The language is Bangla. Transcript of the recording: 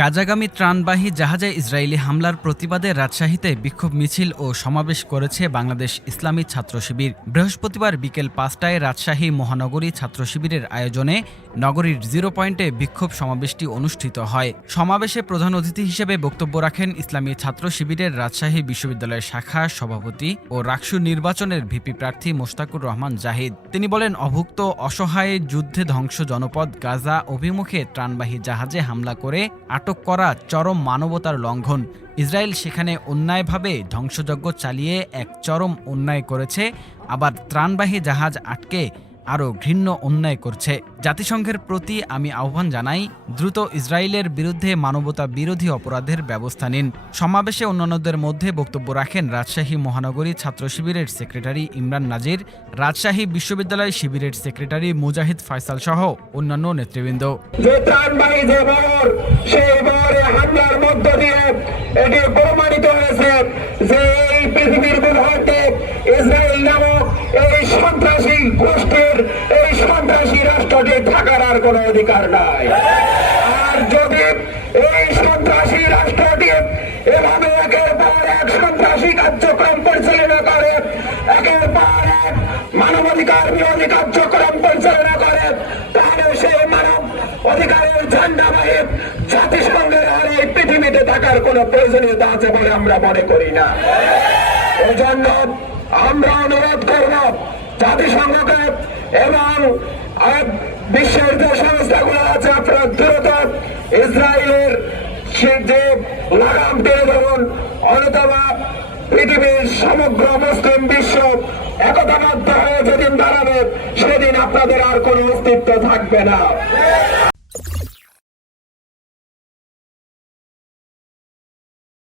গাজাগামী ত্রাণবাহী জাহাজে ইসরায়েলি হামলার প্রতিবাদে রাজশাহীতে বিক্ষোভ মিছিল ও সমাবেশ করেছে বাংলাদেশ ইসলামী ছাত্র শিবির। বৃহস্পতিবার বিকেল পাঁচটায় রাজশাহী মহানগরী ছাত্র শিবিরের আয়োজনে নগরীর জিরো পয়েন্টে বিক্ষোভ সমাবেশটি অনুষ্ঠিত হয়। সমাবেশে প্রধান অতিথি হিসেবে বক্তব্য রাখেন ইসলামী ছাত্র শিবিরের রাজশাহী বিশ্ববিদ্যালয়ের শাখা সভাপতি ও রাকসু নির্বাচনের ভিপি প্রার্থী মোস্তাকুর রহমান জাহিদ। তিনি বলেন, অভুক্ত অসহায় যুদ্ধে ধ্বংস জনপদ গাজা অভিমুখে ত্রাণবাহী জাহাজে হামলা করে আটক করা চরম মানবতার লঙ্ঘন। ইসরায়েল সেখানে অন্যায়ভাবে ধ্বংসযজ্ঞ চালিয়ে এক চরম অন্যায় করেছে, আবার ত্রাণবাহী জাহাজ আটকে আরও ঘৃণ্য অন্যায় করছে। জাতিসংঘের প্রতি আমি আহ্বান জানাই, দ্রুত ইসরায়েলের বিরুদ্ধে মানবতা বিরোধী অপরাধের ব্যবস্থা নিন। সমাবেশে অন্যান্যদের মধ্যে বক্তব্য রাখেন রাজশাহী মহানগরী ছাত্র শিবিরের সেক্রেটারি ইমরান নাজির, রাজশাহী বিশ্ববিদ্যালয় শিবিরের সেক্রেটারি মুজাহিদ ফয়সাল সহ অন্যান্য নেতৃবৃন্দ। সেই বহরে হামলার মধ্য দিয়ে এটি প্রমাণিত হয়েছে যে এই পৃথিবীর মধ্যে ইসরায়েল নামক এই সন্ত্রাসী গোষ্ঠীর, এই সন্ত্রাসী রাষ্ট্রটি থাকার আর কোনো অধিকার নাই। আর যদি এই সন্ত্রাসী রাষ্ট্রটি এভাবে একের পর এক সন্ত্রাসী কার্যক্রম পরিচালনা করে, একের পর এক মানবাধিকার বিরোধী কার্যক্রম পরিচালনা করে, তাহলে সেই মানব অধিকারের ঝান্ডাবাহী জাতিসংঘের আর এই পৃথিবীতে থাকার কোনো প্রয়োজনীয়তা আছে বলে আমরা মনে করি না। এই জন্য আমরা অনুরোধ করব জাতিসংঘকে এবং বিশ্বের যে সংস্থাগুলো আছে আপনারা দ্রুত ইসরায়েলের যে লাগাম টেনে ধরুন অন্যতমা পৃথিবীর সমগ্র মুসলিম বিশ্ব একতাবদ্ধ হয়ে যেদিন দাঁড়াবে, সেদিন আপনাদের আর কোনো অস্তিত্ব থাকবে না।